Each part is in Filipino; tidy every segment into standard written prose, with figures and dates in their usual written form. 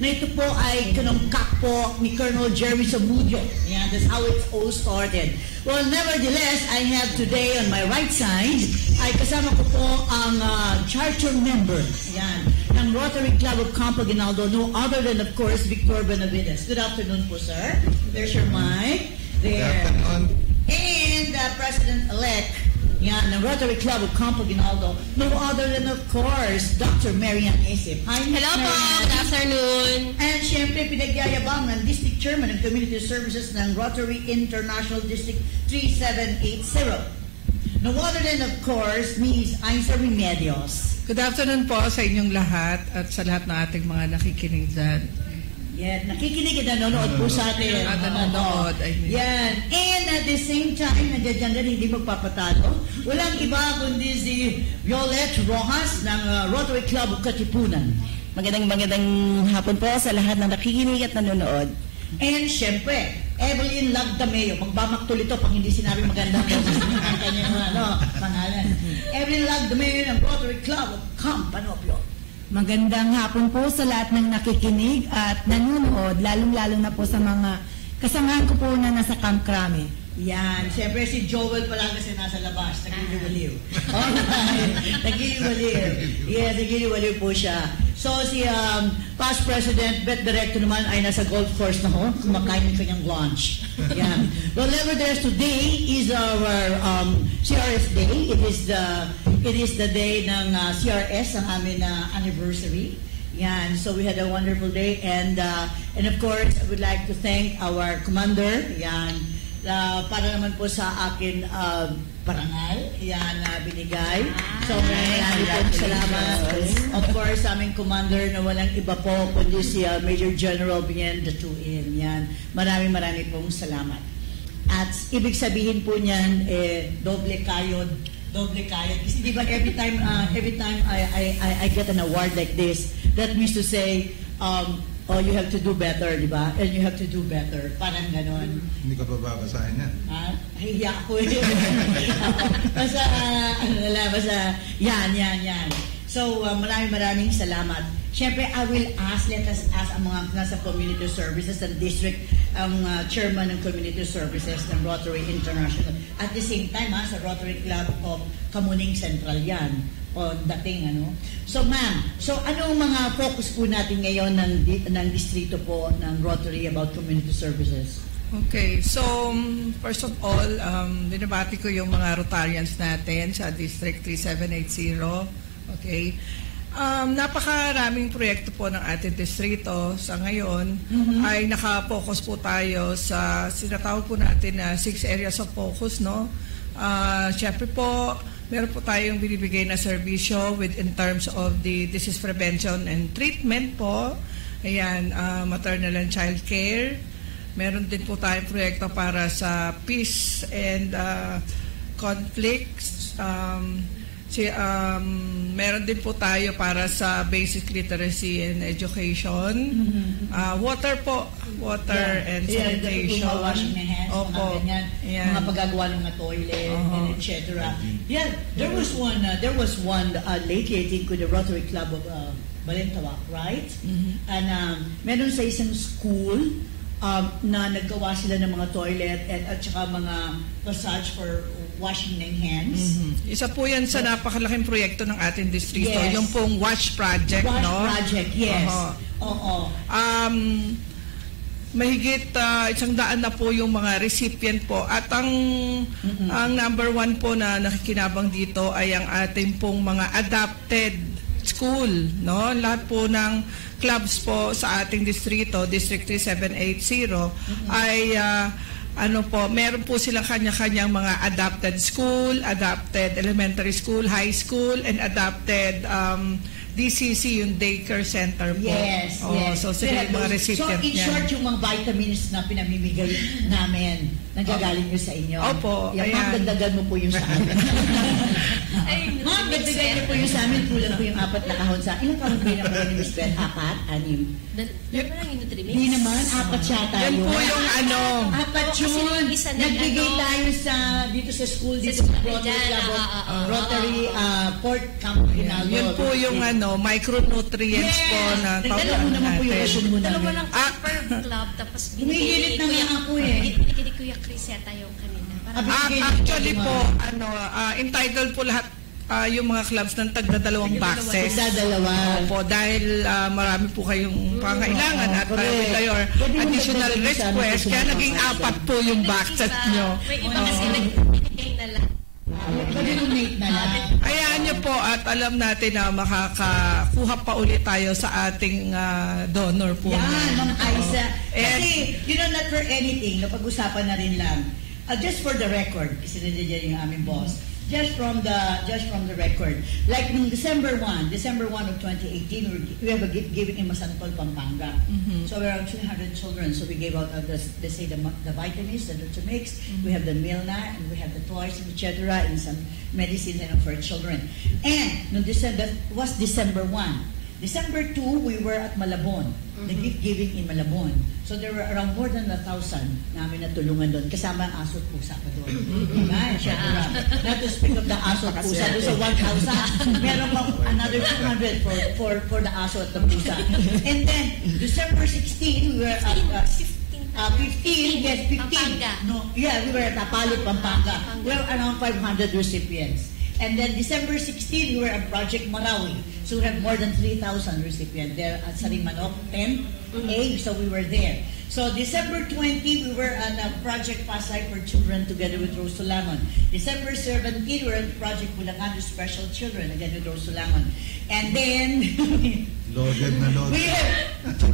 na ito po ay kinungkak po ni Colonel Jeremy Zamudio. Yan, that's how it all started. Well, nevertheless, I have today on my right side, ay kasama ko po ang charter member, yan, ng Rotary Club of Campo Aguinaldo, no other than, of course, Victor Benavides. Good afternoon po, sir. There's your mic. There. And President-elect, yan, ng Rotary Club of Campo Aguinaldo, no other than, of course, Dr. Marian Isip. Hi, hello po, good afternoon. And syempre, pinagyayabang ng District Chairman ng Community Services ng Rotary International District 3780. No other than, of course, Ms. Aiza Remedios. Good afternoon po sa inyong lahat at sa lahat ng ating mga nakikinig dyan. Yan, nakikinig at nanonood po sa atin. Nanonood, I mean. Yan. And at the same time, nandiyan rin hindi magpapatalo. Walang iba kundi si Violet Rojas ng Rotary Club of Katipunan. Magandang hapon po sa lahat ng nakikinig at nanonood. And syempre, Evelyn Lagdameo. Magbamaktul ito pag hindi sinabi magandang ang kanyang pangalan. Evelyn Lagdameo ng Rotary Club of Campanopio. Magandang hapon po sa lahat ng nakikinig at nanonood, lalong-lalo na po sa mga kasamahan ko po na nasa Camp Crame. Yan. Siyempre si Joel pala kasi nasa labas. Nagiliwaliw. Alright. Nagiliwaliw. Yes, nagiliwaliw po siya. So si past President, Bet Director naman ay nasa golf course na ho. Kumakain ng kanyang lunch. Yan. Well, nevertheless, today is our CRS Day. It is the day ng CRS, ang aming anniversary. Yan. So we had a wonderful day. And of course, I would like to thank our commander. Yan. Para naman po sa akin parangal, yan binigay. So maraming pong salamat. Of course, sa aming commander na walang iba po kundi si Major General Bien Datuin. Yan. Maraming pong salamat. At ibig sabihin po niyan, doble kayod. Kasi di ba every time I get an award like this, that means to say, oh, you have to do better, di ba? And you have to do better. Parang ganon. Hindi ka pa babasahin yan. Hiya ako eh. Basta, yan. So, maraming salamat. Siyempre, I will let us ask ang mga nasa community services and district, ang chairman ng community services ng Rotary International. At the same time, sa Rotary Club of Kamuning Central yan. O dating So ma'am, anong mga focus po natin ngayon ng distrito po ng Rotary about community services? Okay, so first of all, binabati ko yung mga Rotarians natin sa District 3780. Okay. Napakaraming proyekto po ng ating distrito sa ngayon ay naka-focus po tayo sa sinatawag po natin na 6 areas of focus, no? Siyempre po, meron po tayong binibigay na serbisyo in terms of the disease prevention and treatment po. Ayan, maternal and child care. Meron din po tayong proyekto para sa peace and conflicts. Meron din po tayo para sa basic literacy and education. Water po. Water and sanitation. Mga washing na hands, mga ganyan. Mga paggagawa ng mga toilet, and etc. Yeah, there was one lately, I think, with the Rotary Club of Balintawak, right? And meron sa isang school na naggawa sila ng mga toilet at saka mga passage for washing ng hands. Isa po yan sa napakalaking proyekto ng ating distrito. Yes. Yung pong WASH project, WASH no? project, yes. Oo. Mahigit 100 na po yung mga recipient po. At ang number 1 po na nakikinabang dito ay ang ating pong mga adapted school, no? Lahat po ng clubs po sa ating distrito, District 3780, ay meron po silang kanya-kanyang mga adapted school, adapted elementary school, high school, and adapted DCC, yung daycare center po. Yes. So sila yung mga recipient niya. So in short, yung mga vitamins na pinamimigay namin, nanggagaling nyo sa inyo. Opo. Ma'am, dagdagan mo po yung sa amin. Ma'am, dagdagan nyo po yung sa amin. Kulang po yung 4 na kahon sa akin. Ilang kahon pinamigay ni Miss Ben? 4? 6? Hindi naman, 4 siya tayo. Yan po yung 4 yun. Nagbigay tayo dito sa school, dito sa Rotary Club, Rotary Port Camp Aguinaldo. Yun po yung micronutrients Yes. po na Nagdala mo naman po yung natin. resume mo Dalawa namin. lang super club, tapos Humihilit na nga ako eh. binigay ni Kuya Criseta yung kanina. Parang Actually po, entitled po lahat yung mga clubs ng tagdadalawang boxes. Dalawa. Opo, dahil marami po kayong pangailangan at with your additional request, kaya naging apat po yung boxes nyo. may iba kasi nagbibigay na lang. Donate na lang. Hayaan nyo po at alam natin na makakakuha pa ulit tayo sa ating donor po. Yan, mga Aisa. And- Kasi, not for anything, napag-usapan na rin lang. Just for the record, kasi nandiyan yung aming boss. Just from the record. Like nung December 1 of 2018, we have a giving in Masantol, Pampanga. So we're around 300 children. So we gave out, let's say, the vitamins, the Nutromix, we have the Milna, and we have the toys, and etc., and some medicines for children. And nung December, was December 1. December 2, we were at Malabon, the gift giving in Malabon. So there were around more than 1,000 namin natulungan doon, kasama ang aso at pusa pa doon. Diba? Not to speak of the aso at pusa, doon sa 1,000, meron pa another 200 for the aso at the pusa. And then, December 16, we were at 15, yes, 15. Pampanga. No, yeah, we were at Apalo, Pampanga. We have around 500 recipients. And then December 16, we were at Project Marawi. So we have more than 3,000 recipients there at Sarimanok, 10A, so we were there. So December 20, we were on a Project Pasay for Children together with Rose Solangon. December 17, we were at Project Bulacan to Special Children, again with Rose Solangon. And then, Loaded na loaded.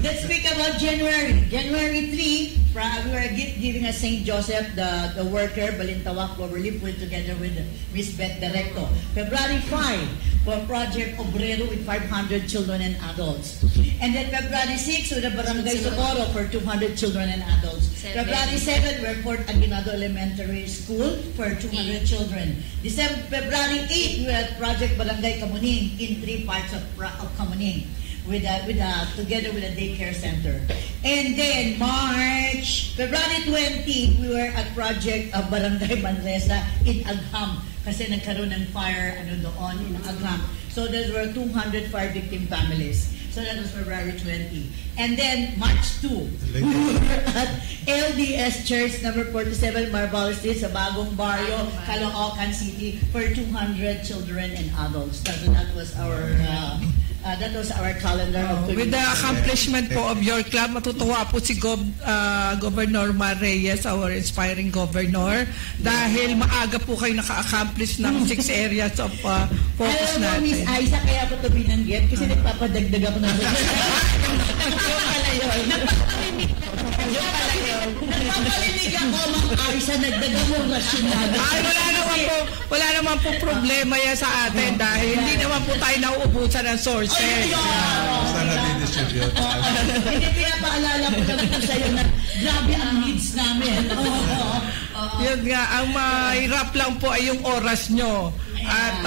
let's speak about January. January 3, we were giving a St. Joseph, the worker, Balintawak, Waverly, put together with Miss Beth Directo. February 5, for Project Obrero with 500 children and adults. And then February 6, with the Barangay Socorro for 200 children and adults. February 7, we're Fort Aguinaldo Elementary School for 200 children. February 8, we're at Project Barangay Kamuning in 3 parts of Kamuning. Together with a daycare center. And then February 20, we were at Project Barangay Manresa in Agham kasi nagkaroon ng fire doon in Agham. So there were 200 fire victim families. So that was February 20. And then March 2, we were at LDS Church number 47 Marval Street sa Bagong Barrio, Caloocan City for 200 children and adults. That was our calendar of With the accomplishment po of your club, matutuwa po si Governor Mar Reyes, our inspiring governor, dahil maaga po kayo naka-accomplish ng 6 areas of focus Alam mo, Miss natin. Aiza, kaya ko ito binanggit kasi nagpapadagdag ako ng Yung pala yun. Nagpapalinig ako, Ma'am Aiza, nagdaga mo rasyon namin. Ay, wala naman po problema yan sa atin dahil hindi naman po tayo nauubusan ng sources. Basta na-distribute. Hindi, pinapaalala ko lang po sa'yo na grabe ang needs namin. Yun nga, ang mahirap lang po ay yung oras nyo. At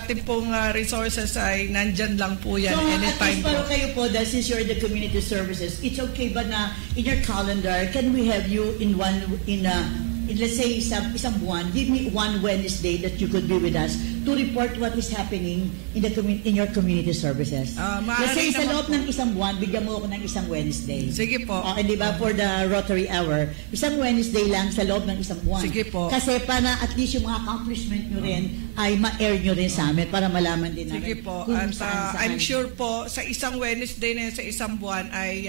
ating pong resources ay nandyan lang po yan So, at anytime least po. para kayo po, dahil since you're the community services, it's okay ba na in your calendar, can we have you in let's say isang buwan, give me one Wednesday that you could be with us to report what is happening in your community services. Let's say sa loob ng isang buwan, bigyan mo ako ng isang Wednesday. Sige po. Okay, di ba? For the Rotary Hour. Isang Wednesday lang sa loob ng isang buwan. Sige po. Kasi para at least yung mga accomplishment nyo rin ay ma-air nyo rin sa amin para malaman din namin. Sige po. Kung At saan-saan. I'm sure po sa isang Wednesday na yun, sa isang buwan ay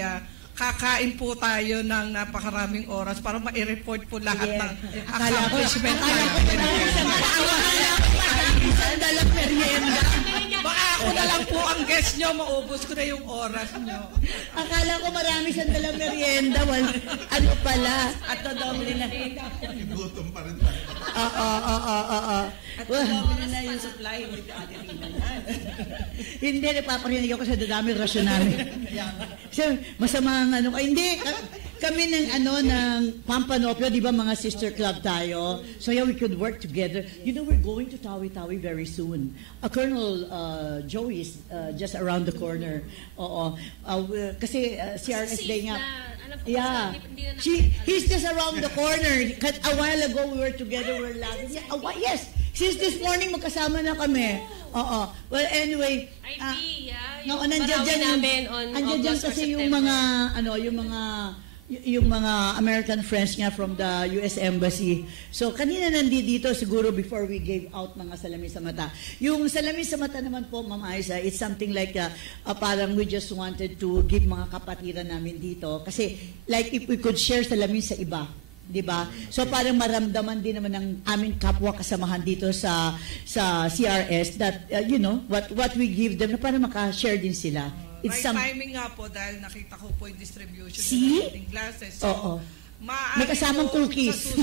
kakain po tayo ng napakaraming oras para ma-report po lahat ng accomplishment natin. Dalang merienda. Baka ako na lang po ang guest nyo, maubos ko na yung oras nyo. Akala ko marami siyang dalang merienda. Ano pala? At doble na. Gutom pa rin tayo. Oo. At doble na yung supply with Ate Teena yan. Hindi, napaparinig ako sa dadami rasyon namin. So, masama ang hindi. Kami ng Pampanopio, di ba mga sister club tayo? So yeah, we could work together. You know, we're going to Tawi-Tawi very soon. Colonel Joey is just around the corner. Oo. Kasi CRS Day nga. Yeah. He's just around the corner. A while ago, we were together, we were laughing. Yeah, yes. Since this morning, magkasama na kami. Oo. Well, anyway. IP, No, yung nandiyan parawin dyan, namin on nandiyan dyan August or kasi yung September. mga, yung mga American friends niya from the US Embassy. So, kanina nandito siguro before we gave out mga salamin sa mata. Yung salamin sa mata naman po, Ma'am Aiza, it's something like parang we just wanted to give mga kapatiran namin dito. Kasi like if we could share salamin sa iba, di ba? So parang maramdaman din naman ng aming kapwa kasamahan dito sa CRS that what we give them na para maka-share din sila. It's Timing nga po dahil nakita ko po yung distribution See? ng ating glasses. Oo. Maaari May kasamang po cookies.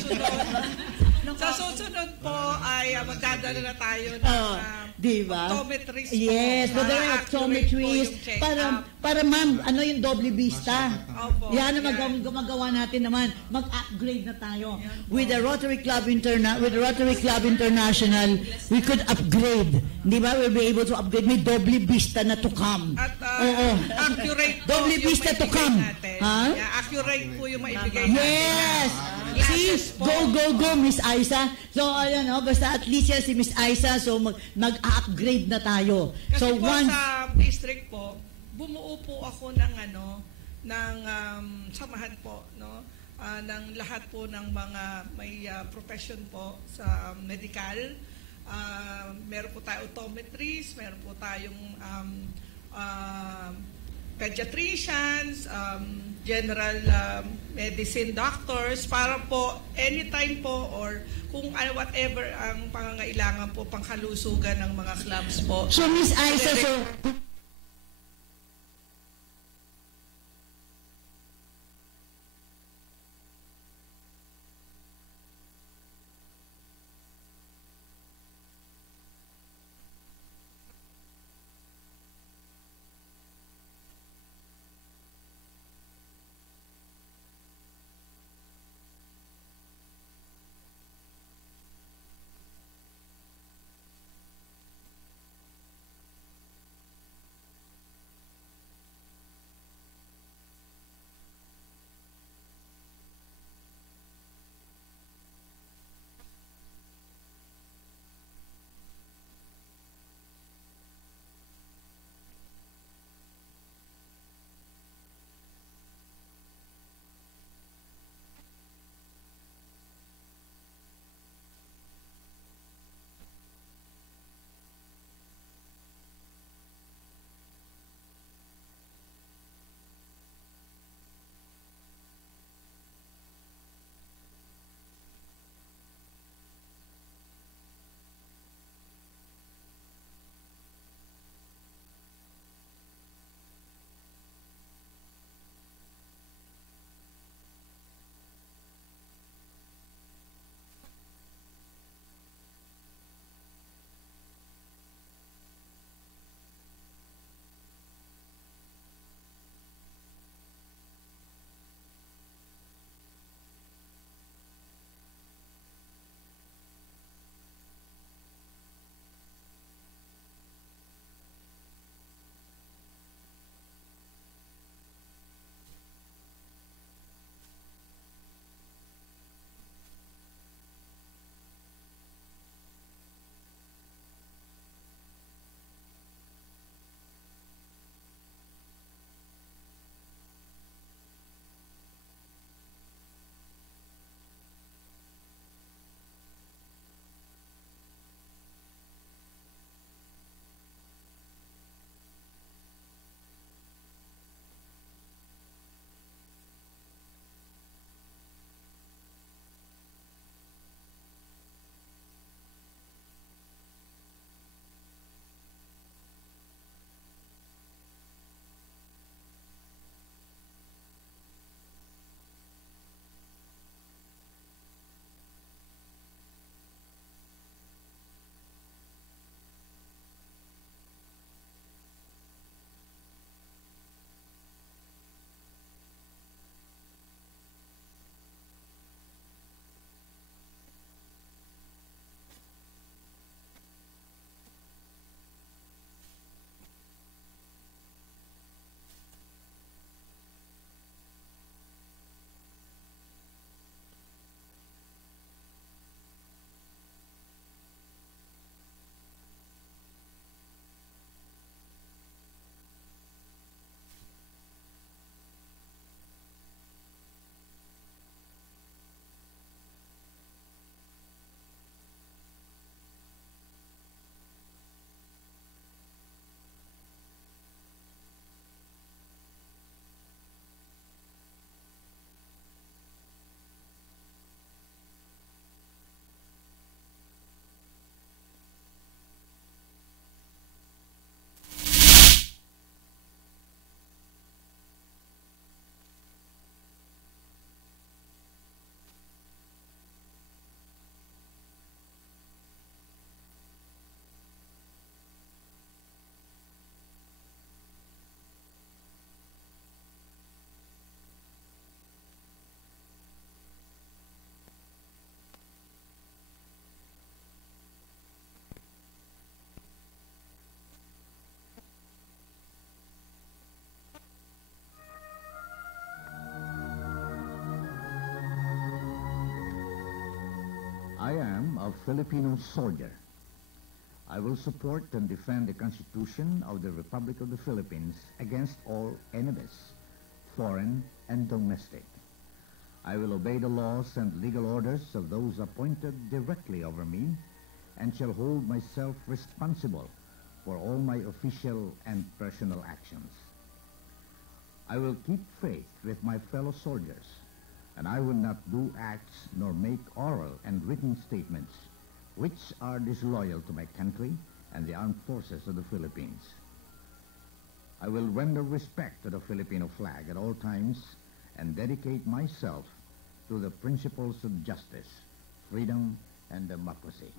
Sa susunod po ay magdadala na tayo ng diba? optometrist po. Yes, Para magdala ng accurate optometrist. po yung check-up. Para ma'am, yung doble vista. Opo, Yan ang yan. magawa natin naman. Mag-upgrade na tayo. With the Rotary Club International, we could upgrade. Di ba? We'll be able to upgrade. May doble vista na to come. At Oo. accurate po Doble yung vista to maibigay come. natin. Ha? Yeah, accurate po yung maibigay natin. Yes! Glasses See? po. Go, Miss Aiza. So, basta at least yan si Miss Aiza, so mag-upgrade na tayo. Kasi So, po once, sa district po, bumuo po ako ng samahan po, no? Ng lahat po ng mga may profession po sa medical. Meron po tayo optometrist, meron po tayong pediatricians, general medicine doctors, para po anytime po or kung whatever ang pangangailangan po pangkalusugan ng mga clubs po. so Miss Aiza, so, a Filipino soldier. I will support and defend the Constitution of the Republic of the Philippines against all enemies, foreign and domestic. I will obey the laws and legal orders of those appointed directly over me and shall hold myself responsible for all my official and personal actions. I will keep faith with my fellow soldiers, and I will not do acts nor make oral and written statements which are disloyal to my country and the armed forces of the Philippines. I will render respect to the Filipino flag at all times and dedicate myself to the principles of justice, freedom, and democracy.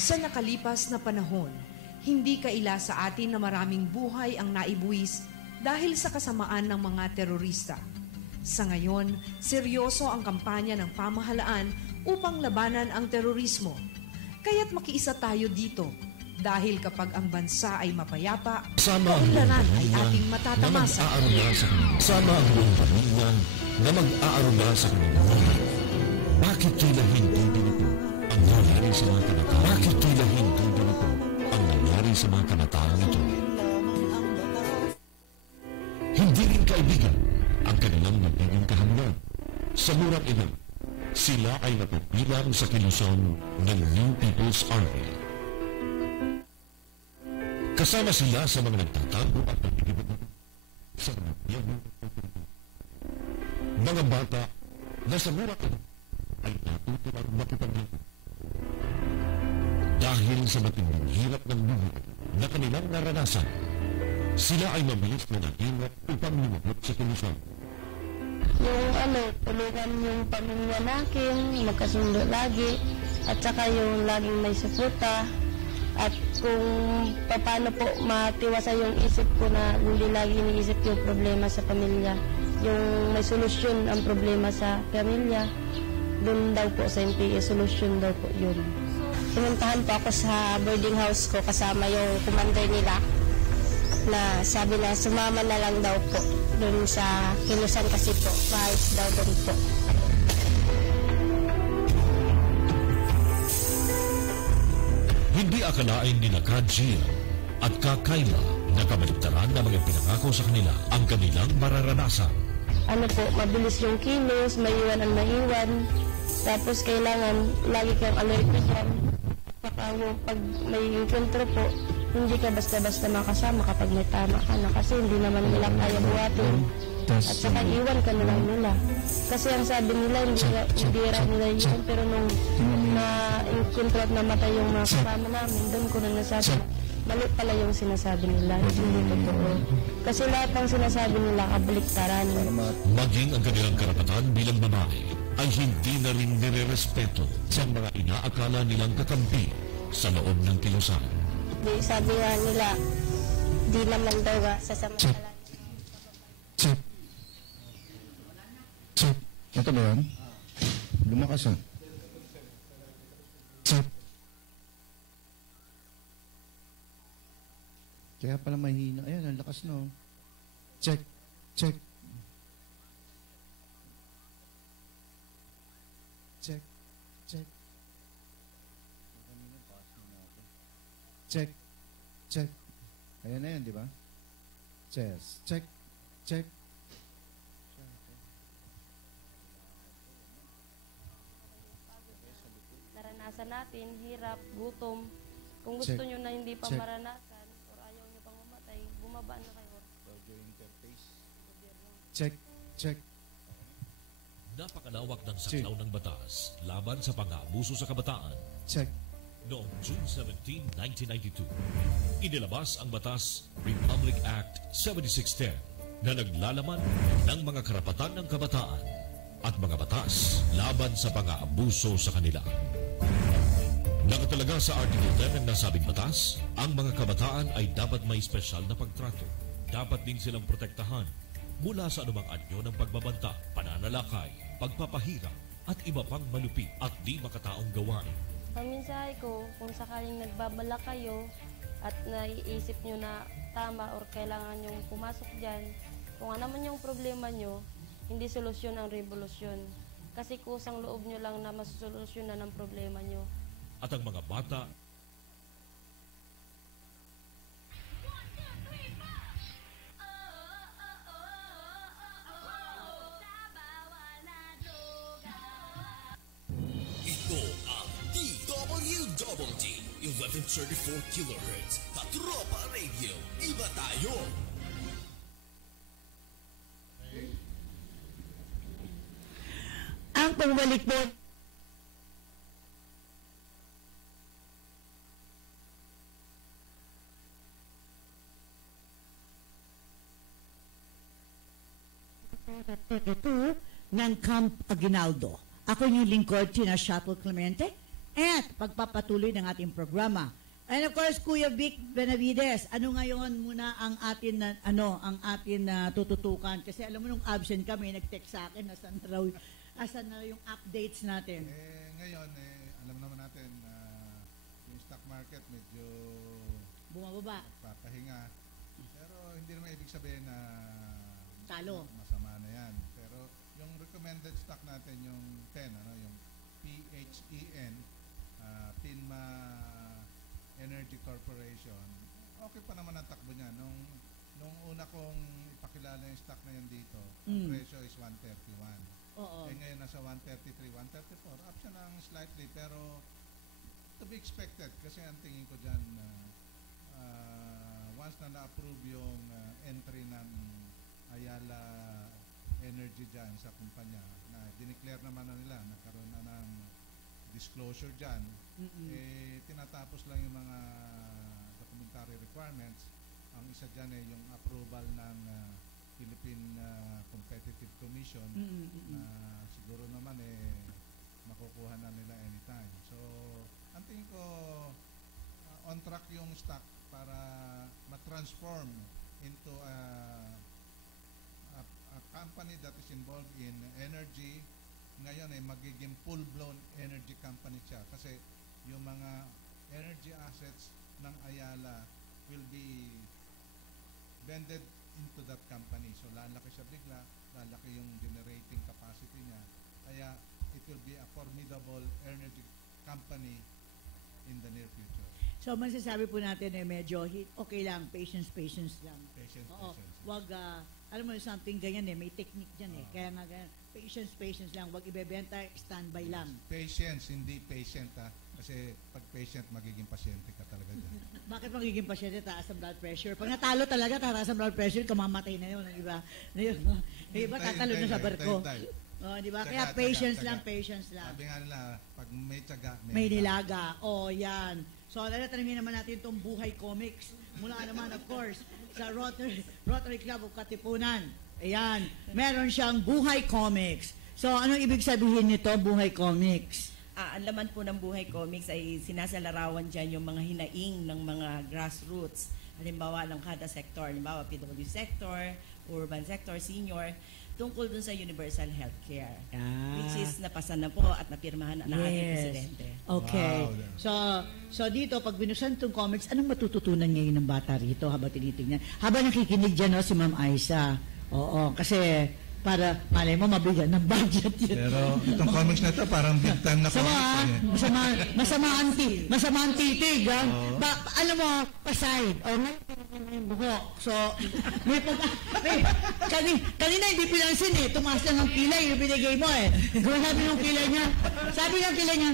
Sa nakalipas na panahon, hindi kaila sa atin na maraming buhay ang naibuwis dahil sa kasamaan ng mga terorista. Sa ngayon, seryoso ang kampanya ng pamahalaan upang labanan ang terorismo. Kaya't makiisa tayo dito dahil kapag ang bansa ay mapayapa, kaunlaran ay ating matatamasa. Sama ang buong pamilya na mag-aaruga sa kanyang buhay. Bakit tila hindi dinito ang nangyari sa mga kanataang? Bakit tila hindi dinito ang nangyari sa mga kanataang ito? Hindi rin kaibigan ang kanilang nagiging kahanggan. Sa murang ina, sila ay napipilang sa kilusan ng New People's Army. Kasama sila sa mga nagtatago at nagigibot sa mga bata na sa murang ina ay natutulang makipaglito. Dahil sa matinding hirap ng buhay na kanilang naranasan, sila ay mabilis na nag-ingat upang lumabot sa kilusan. Yung tulungan yung pamilya natin, magkasundo lagi, at saka yung laging may suporta, at kung paano po matiwasa yung isip ko na hindi lagi iniisip yung problema sa pamilya, yung may solusyon ang problema sa pamilya, doon daw po sa NPA, solusyon daw po yun. Pumuntahan po ako sa boarding house ko kasama yung commander nila na sabi na sumama na lang daw po doon sa kilusan kasi po, maayos daw doon po. Hindi akalain ni Kajia at Kakayla na kabaligtaran na mga pinangako sa kanila ang kanilang mararanasan. Mabilis yung kilos, maiwan ang maiwan. Tapos kailangan lagi kang alert dyan. Pag may encounter po, hindi ka basta-basta makasama kapag may tama ka na kasi hindi naman nila kaya buhatin. At saka iwan ka na lang nila. Kasi ang sabi nila, hindi raw nila yun. Pero nung na-encounter at namatay yung mga kasama namin, doon ko na nasabi, mali pala yung sinasabi nila. Hindi totoo. Kasi lahat ng sinasabi nila, kabaliktaran. Maging ang kanilang karapatan bilang babae ay hindi na rin nirerespeto sa mga inaakala nilang kakampi sa loob ng kilusan. Sabi nga nila, di naman daw sasamantala. Ito ba yan? Lumakas ah. Kaya pala mahina. Ayan, ang lakas no. Check. Check. Check. Check. Check. Check. Ayan na yan, di ba? Chest. Check. Check. Naranasan natin, hirap, gutom. Kung gusto nyo na hindi pa maranasan or ayaw nyo pang mamatay, bumaba na kayo. Audio interface. Check. Check. Napakalawak ng saklaw ng batas laban sa pang-aabuso sa kabataan. Check. Noong June 17, 1992, inilabas ang batas Republic Act 7610 na naglalaman ng mga karapatan ng kabataan at mga batas laban sa pang-aabuso sa kanila. Nakatalaga sa Article 10 ng nasabing batas, ang mga kabataan ay dapat may espesyal na pagtrato. Dapat din silang protektahan mula sa anumang anyo ng pagbabanta, pananalakay, pagpapahirap at iba pang malupit at di makataong gawain. Paminsahe ko, kung sakaling nagbabala kayo at naiisip nyo na tama or kailangan nyong pumasok dyan, kung ano man yung problema nyo, hindi solusyon ang revolusyon. Kasi kusang loob nyo lang na masusolusyonan ang problema nyo. At ang mga bata ito ang DWWD 1134 kHz Katropa Radio. Iba tayo! Ang pagbalik po ng Camp Aguinaldo. Ako yung lingkod, Teena Clemente, at pagpapatuloy ng ating programa. And of course, Kuya Vic Benavides, ano ngayon muna ang atin na tututukan? Kasi alam mo nung absent kami, nag-text sa akin asan na yung updates natin. Ngayon, alam naman natin yung stock market medyo bumababa. Papahinga. Pero hindi naman ibig sabihin na talo. Masama na yan. Pero yung recommended stock natin, yung 10, yung PHEN, PINMA Energy Corporation, okay pa naman ang takbo niya. Nung una kong ipakilala yung stock na yan dito, ang presyo is 131. Oo. Ngayon nasa 133, 134. Up siya ng slightly, pero to be expected. Kasi ang tingin ko dyan, once na na-approve yung entry ng Ayala Energy dyan sa kumpanya, na dineclare naman na nila, nagkaroon na ng disclosure dyan, tinatapos lang yung mga documentary requirements. Ang isa dyan yung approval ng Philippine Competitive Commission, siguro naman makukuha na nila anytime. So, ang tingin ko on track yung stock para ma-transform into a company that is involved in energy. Ngayon magiging full-blown energy company siya kasi yung mga energy assets ng Ayala will be vended into that company. So lalaki siya bigla, lalaki yung generating capacity niya. Kaya it will be a formidable energy company in the near future. So masasabi po natin medyo okay lang, patience lang. Patience. Wag alam mo something ganyan may technique diyan Kaya nga ganyan, patience lang, wag ibebenta, standby lang. Patience, hindi patient kasi pag patient magiging pasyente ka talaga diyan. Bakit magiging pasyente? Taas ang blood pressure. Pag natalo talaga, taas ang blood pressure, kamamatay na yun, di ba? Di ba tatalo na sa barko? Di ba? Kaya patience lang. Sabi nga nila, pag may tiyaga, may nilaga. Yan. So, tanungin naman natin itong Buhay Comics. Mula naman, of course, sa Rotary Club of Katipunan. Ayan. Meron siyang Buhay Comics. So, anong ibig sabihin nito, Buhay Comics? Ang laman po ng Buhay Comics ay sinasalarawan dyan yung mga hinaing ng mga grassroots. Halimbawa ng kada sektor, halimbawa PW sector, urban sector, senior, tungkol dun sa universal healthcare. Which is napasa na po at napirmahan ng ating presidente. Okay. Wow. So dito, pag binuksan itong comics, anong matututunan ngayon ng bata rito habang tinitingnan? Habang nakikinig dyan si Ma'am Aisa. Oo, kasi para malay mo mabigyan ng budget yun. Pero itong comics na ito parang big time na comics. Masama ang titig. Alam mo, paside. Ngayon buhok. So, kanina hindi pinansin tumaas lang ang kilay yung binigay mo Gawin sabi ng kilay niya. Sabi ng kilay niya,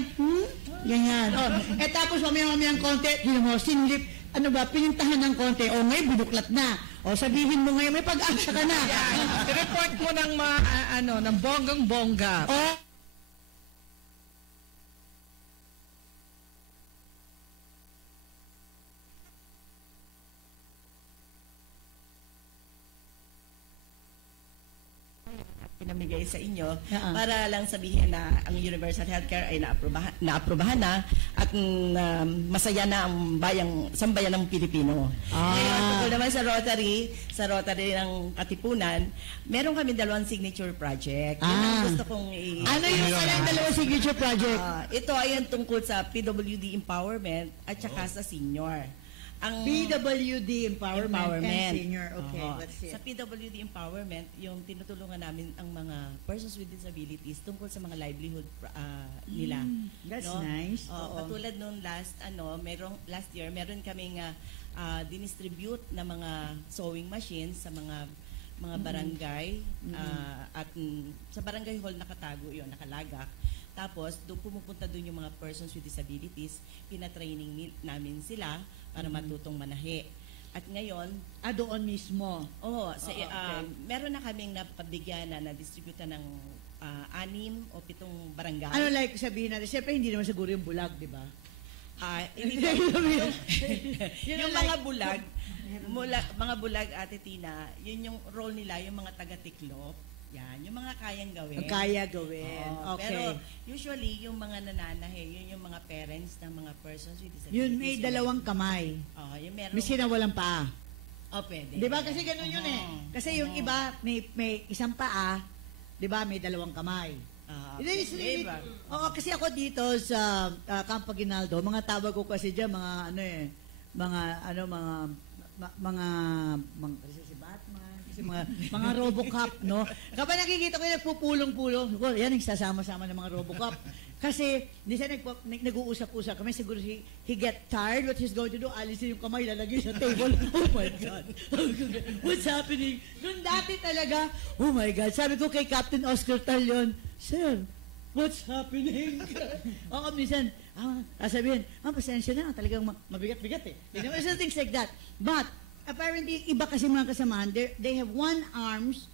ganyan. Tapos mamaya-mamayang konti, sinlip, pinintahan ng konti, may binuklat na. Sabihin mo ngayon, may pag-asa ka na. I-report mo ng bonggang-bongga. ipamigay sa inyo para lang sabihin na ang universal healthcare ay naaprubahan na at masaya na ang sambayan ng Pilipino. Ngayon, tungkol naman sa Rotary ng Katipunan, meron kami 2 signature project. Yun ang gusto kong Ano yung palang 2 signature project? ito ay tungkol sa PWD empowerment at saka sa senior. Ang PWD empowerment and senior. Okay, let's see. Sa PWD empowerment, yung tinutulungan namin ang mga persons with disabilities tungkol sa mga livelihood nila. That's nice. Katulad nung last year, meron kaming dinistribute na mga sewing machines sa mga barangay at sa barangay hall nakatago yun, nakalagak. Tapos, doon pumupunta doon yung mga persons with disabilities, pina-training namin sila para matutong manahe. At ngayon, doon mismo? Oo. Meron na kaming napabigyan na distributan ng 6 o 7 barangay. Ano like sabihin natin? Siyempre, hindi naman siguro yung bulag, di ba? Yung mga bulag, mga bulag, Ate Tina, yun yung role nila, yung mga taga-tiklop. Yan, yung mga kayang gawin. Kaya gawin. Okay. Pero usually, yung mga nananahe, yun yung mga parents ng mga persons with disabilities. Yun may 2 kamay. Yung meron. Miski na walang paa. Pwede. Di ba? Kasi ganun yun eh. Kasi yung iba, may isang paa, di ba, may 2 kamay. Kasi ako dito sa Campo Aguinaldo, mga tawag ko kasi dyan, mga RoboCop, no? Kapag nakikita ko yung nagpupulong-pulong, yan, nagsasama-sama ng mga RoboCop. Kasi, hindi siya nag-uusap-usap kami. Siguro he get tired. What he's going to do, alisin yung kamay, lalagay sa table. Oh my God. What's happening? Noon dati talaga, oh my God. Sabi ko kay Captain Oscar Talion, Sir, what's happening? Minsan, sabihin, pasensya na, talagang mabigat-bigat eh. Things like that. But, apparently, iba kasi mga kasamahan, they have one arms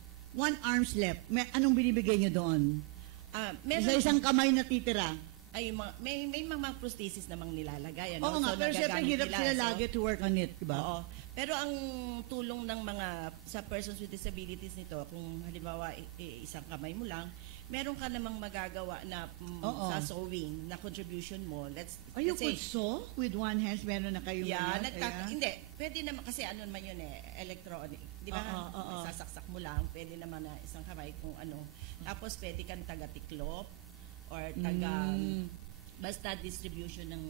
left. Anong binibigay nyo doon? Sa isang kamay na titira. May mga prosthesis namang nilalagay. Oo nga, pero syempre hirap sila lagi to work on it, diba? Oo. Pero ang tulong ng sa persons with disabilities nito, kung halimbawa isang kamay mo lang, meron ka namang magagawa na sa sewing na contribution mo. You could sew with one hand? Meron na kayong hindi. Pwede naman, kasi ano naman yun electronic. Di ba? Sasaksak mo lang. Pwede naman na isang kamay kung ano. Tapos pwede kang taga-tiklop or basta distribution ng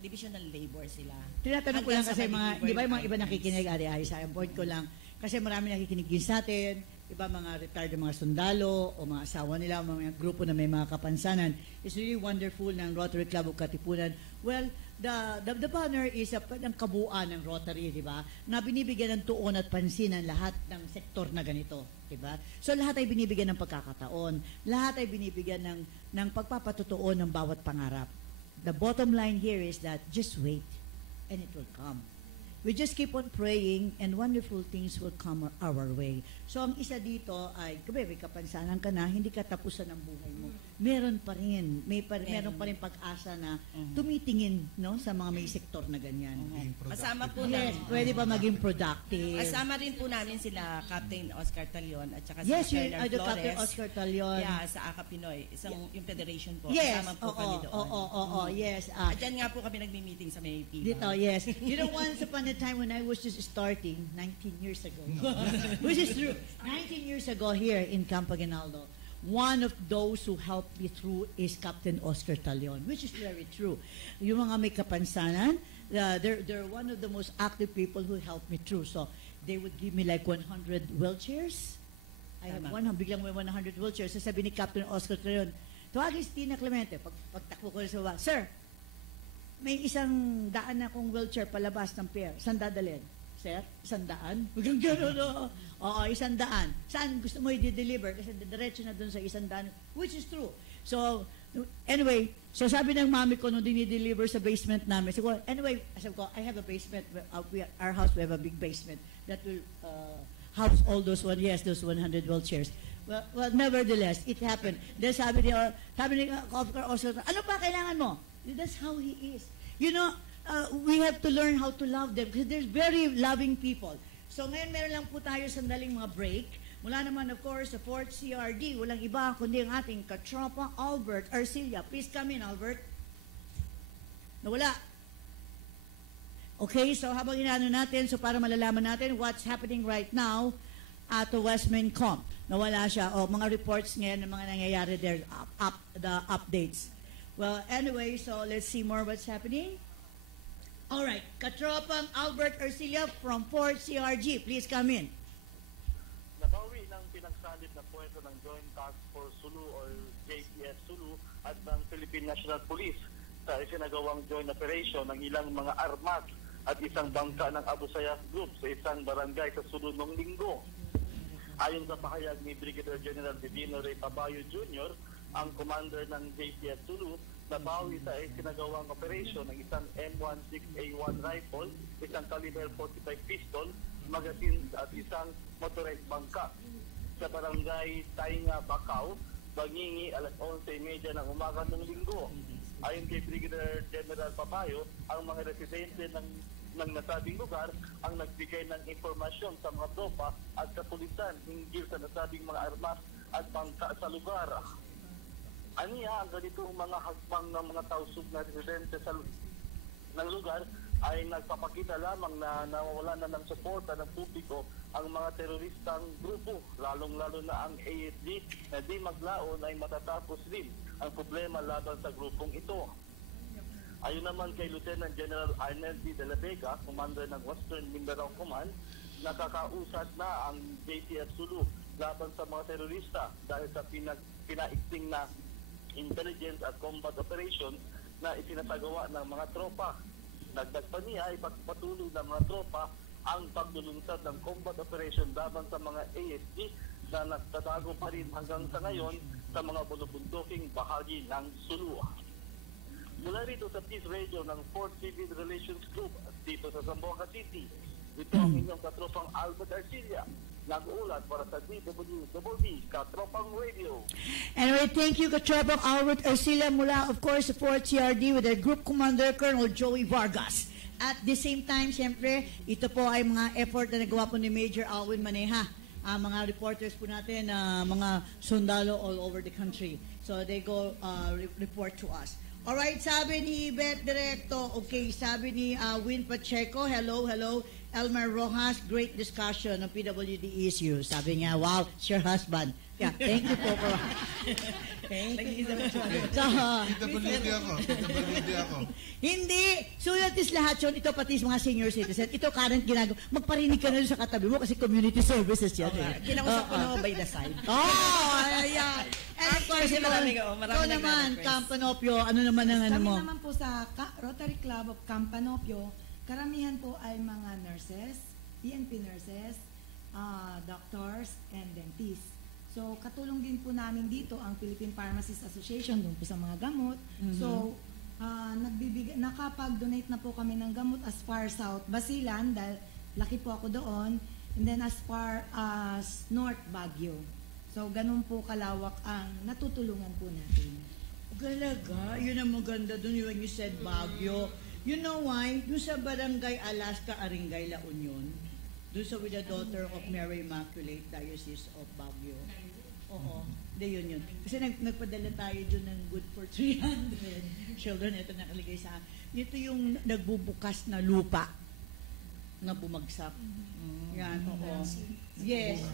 division ng labor sila. Tinatanong ko lang kasi di ba yung mga iba nakikinig, ari-ari sa point ko lang, kasi marami nakikinig din sa atin, iba mga retired mga sundalo o mga asawa nila, mga grupo na may mga kapansanan. It's really wonderful ng Rotary Club of Katipunan. Well, the banner is ang kabuuan ng Rotary, di ba? Na binibigyan ng tuon at pansin ang lahat ng sektor na ganito, di ba? So lahat ay binibigyan ng pagkakataon, lahat ay binibigyan ng pagpapatotoo ng bawat pangarap. The bottom line here is that just wait and it will come. We just keep on praying and wonderful things will come our way. So ang isa dito ay, may kapansanan ka na, hindi ka tapusan ng buhay mo. Meron pa rin, meron pa rin pag-asa na tumitingin, no, sa mga may sektor na ganyan. Kasama po namin. Pwede pa maging productive. Kasama rin po namin sila Captain Oscar Talion at saka si Colonel Flores. Captain Oscar Talion. Yeah, sa ACA Pinoy. Yung federation po. Yes. Kasama po kami doon. Yes. At dyan nga po kami nagmi-meeting sa may PIBA. Dito, yes. You know, once upon a time when I was just starting, 19 years ago, which is true, 19 years ago here in Campo Aguinaldo, one of those who helped me through is Captain Oscar Talion, which is very true. Yung mga may kapansanan, they're one of the most active people who helped me through. So they would give me like 100 wheelchairs. I have biglang may 100 wheelchairs. So sabi ni Captain Oscar Talion, tawagin si Teena Clemente. Pagtakbo ko sa Sir, may 100 na akong wheelchair palabas ng pier. Saan dadalhin? Sir, 100? Huwag gano'n, no? Oo, 100. Saan gusto mo i-deliver? Kasi diretso na dun sa 100, which is true. So, anyway, so sabi ng mami ko nung dinideliver sa basement namin, sabi ko, I have a basement. Our house, we have a big basement that will house all those 100 wheelchairs. Well, nevertheless, it happened. Then sabi ni Oscar, ano pa kailangan mo? That's how he is. You know, we have to learn how to love them because they're very loving people. So ngayon meron lang po tayo sandaling mga break Mula naman, of course, sa 4th CRD, walang iba kundi ang ating katropa Albert Arcilla. Please come in, Albert. Nawala. Okay, so habang inaano natin, so para malalaman natin what's happening right now at the Westmincom. Nawala siya. O, mga reports ngayon ng mga nangyayari there, the updates. Well, anyway, so let's see more what's happening. All right, katropang Albert Arcilla from 4th CRG. Please come in. Nabawi ng pinagsalit na puwesto ng Joint Task Force Sulu or JTF Sulu at ng Philippine National Police sa isinagawang joint operation ng ilang mga armas at isang bangka ng Abu Sayyaf Group sa isang barangay sa Sulu noong linggo. Ayon sa pahayag ni Brigadier General Divino Ray Tabayo Jr., ang commander ng JTF Sulu nabawi sa isinagawang operation ng isang M16A1 rifle, isang caliber 45 pistol, magazine at isang motorized bangka sa barangay Tainga, Bacau, Bangingi, alas 11:30 ng umaga ng linggo. Ayon kay Brigadier General Pabayo, ang mga residente ng nasabing lugar ang nagbigay ng impormasyon sa mga tropa at kapulisan hinggil sa nasabing mga armas at bangka sa lugar. Aniya, ang ganitong mga hakbang ng mga tausog na residente ng lugar ay nagpapakita lamang na nawawala na ng suporta ng publiko ang mga teroristang grupo, lalong-lalo na ang ASD na di maglaon ay matatapos din ang problema laban sa grupong ito. Ayon naman kay Lieutenant General Arnel D. De La Vega, Commander ng Western Mindanao Command, nakakausad na ang JTF Sulu laban sa mga terorista dahil sa pinaigting na intelligence at combat operation na isinasagawa ng mga tropa. Dagdag pa niya ay pagpatuloy ng mga tropa ang paglulunsad ng combat operation laban sa mga ASD na nagtatago pa rin hanggang sa ngayon sa mga bulubunduking bahagi ng Sulu. Mula rito sa Peace Radio ng 4th Civil Relations Group dito sa Zamboanga City, ito ang inyong katropang Albert Arcilla, nag-uulat para sa DWWD Katropang Radio. Anyway, thank you, katropang Albert Arcilla mula, of course, sa 4th CRD with their Group Commander, Colonel Joey Vargas. At the same time, siyempre, ito po ay mga effort na nagawa po ni Major Alwin Maneja. Mga reporters po natin, mga sundalo all over the country. So they go report to us. Alright, sabi ni Bet Directo, okay, sabi ni Win Pacheco, hello. Elmer Rojas, great discussion on PWD issues. Sabi niya, wow, it's your husband. Yeah, thank you po for... Thank you. PWD ako. Hindi. Sulat is lahat yun. Ito pati mga senior citizen. Ito current ginagawa. Magparinig ka na sa katabi mo kasi community services yan. Kinausap ko na by the side. Ayan. And of course, ikaw naman, Campanopio, ano naman ang ano mo? Kami naman po sa Rotary Club of Campanopio, karamihan po ay mga nurses, PNP nurses, doctors, and dentists. So, katulong din po namin dito ang Philippine Pharmacists Association doon po sa mga gamot. So, nakapag-donate na po kami ng gamot as far South Basilan dahil laki po ako doon, and then as far as North Baguio. So, ganun po kalawak ang natutulungan po natin. Galaga, yun ang maganda doon when you said Baguio. You know why? Doon sa Barangay Alaska, Aringay, La Union, doon sa with the daughter of Mary Immaculate Diocese of Baguio. Oo, hindi yun. Kasi nagpadala tayo doon ng good for 300 children. Ito nakalagay sa akin. Ito yung nagbubukas na lupa na bumagsak. Yan, oo. Yes.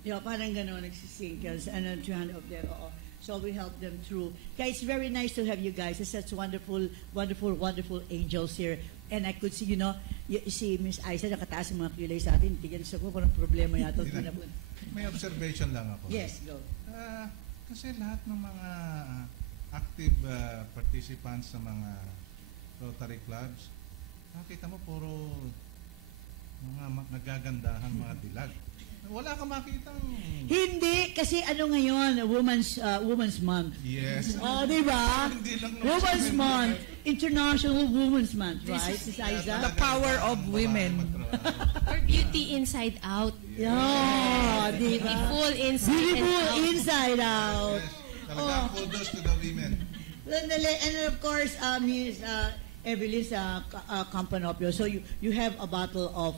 Yeah, parang gano'n, nagsisink. Ano, 200 of them, oo. So we help them through. Kaya it's very nice to have you guys. It's such wonderful angels here. And I could see, si Miss Aiza, nakataas ang mga kilay sa atin. Tigyan sa ko, parang problema yata. May observation lang ako. Yes, go. Kasi lahat ng mga active participants sa mga Rotary clubs, nakita mo puro mga nagagandahan mga dilag. Wala ka makitang... Hindi, kasi ano ngayon, Women's Month. Yes. Oh, di ba? Women's Month. International Women's Month, right? This is the power of women. Or beauty inside out. Yeah, di ba? Beautiful inside Beautiful inside out. Yes. Talagang kudos to the women. And of course, Ms. Evelyn Campanopio, so you have a bottle of